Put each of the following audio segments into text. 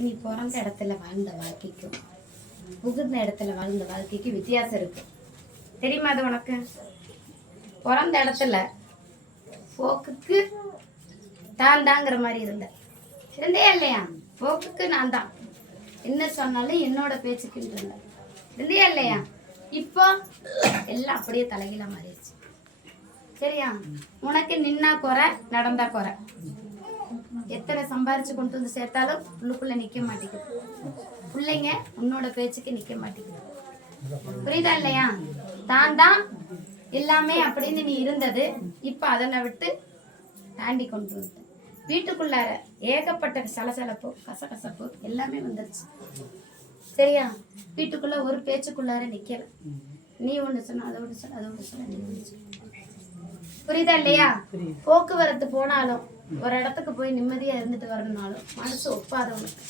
நீ பிறந்த இடத்துல வாழ்ந்த வாழ்க்கைக்கும் புகுந்த இடத்துல வாழ்ந்த வாழ்க்கைக்கும் வித்தியாசம் இருக்கு. தெரியுமா அது உனக்கு? பிறந்த இடத்துல போக்குக்கு தான் தாங்கிற மாதிரி இருந்த. இருந்தே இல்லையா? போக்குக்கு நான் தான். என்ன சொன்னாலும் என்னோட பேச்சுக்குன்னு இருந்த இருந்தே இல்லையா? இப்போ எல்லாம் அப்படியே தலைகீழ மாறிடுச்சு. சரியா? உனக்கு நின்னா குறை நடந்தா குறை. எத்தனை சம்பாரிச்சு கொண்டு வந்து சேர்த்தாலும் உள்ளுக்குள்ள நிக்க மாட்டேங்குது. பிள்ளைங்க உன்னோட பேச்சுக்கு நிக்க மாட்டேங்குது. புரியுதா இல்லையா? தான் தான் எல்லாமே அப்படின்னு நீ இருந்தது இப்ப அதனை விட்டு தாண்டி கொண்டு வந்து. வீட்டுக்குள்ளார ஏகப்பட்ட சலசலப்பு கசகசப்பு எல்லாமே வந்துருச்சு. சரியா? வீட்டுக்குள்ள ஒரு பேச்சுக்குள்ளார நிக்கல. நீ ஒண்ணு சொன்ன அதை ஒண்ணு சொன்ன அதை ஒண்ணு சொன்ன நீ ஒண்ணு சொன்ன. புரியுதா இல்லையா? போக்குவரத்து போனாலும் ஒரு இடத்துக்கு போய் நிம்மதியா இருந்துட்டு வரணும்னாலும் மனசு ஒப்பாதவனுக்கு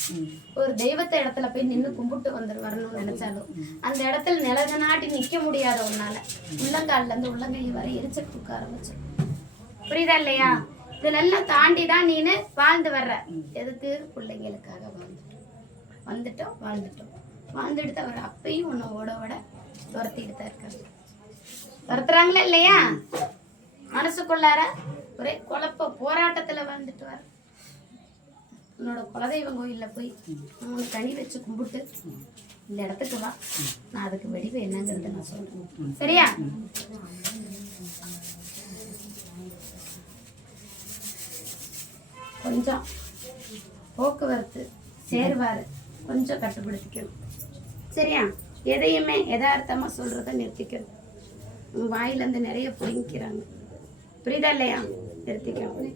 ஒரு தெய்வத்தை இடத்துல போய் நின்று கும்பிட்டு வந்துட்டு வரணும்னு நினைச்சாலும் அந்த இடத்துல நிலநாட்டி நிக்க முடியாத உன்னால உள்ளங்கால்ல இருந்து உள்ளங்கை வரை எரிச்சல் தூக்க ஆரம்பிச்சு புரியுதா இல்லையா? இதெல்லாம் தாண்டி தான் நீனு வாழ்ந்து வர்ற. எதுக்கு? பிள்ளைங்களுக்காக வாழ்ந்துட்டோம் வந்துட்டோம் வாழ்ந்துட்டோம். வாழ்ந்துட்டு அவர் அப்பயும் உன்னை ஓட ஓட துரத்திட்டு தான் இருக்காரு. துரத்துறாங்களா இல்லையா? மனசுக்குள்ளார ஒரே குழப்ப போராட்டத்தில் வாழ்ந்துட்டு வர உன்னோட குலதெய்வம் கோயிலில் போய் உங்களுக்கு தனி வச்சு கும்பிட்டு இந்த இடத்துக்கு வா. நான் அதுக்கு வெடிவு என்னங்கிறத நான் சொல்கிறேன் சரியா? கொஞ்சம் போக்குவரத்து சேர்வாரு. கொஞ்சம் கட்டுப்படுத்திக்கணும். சரியா? எதையுமே எதார்த்தமாக சொல்கிறத நிறுத்திக்கணும். உன் நிறைய பிடிக்கிறாங்க புரியுதா இல்லையா? நிறுத்திக்கணும்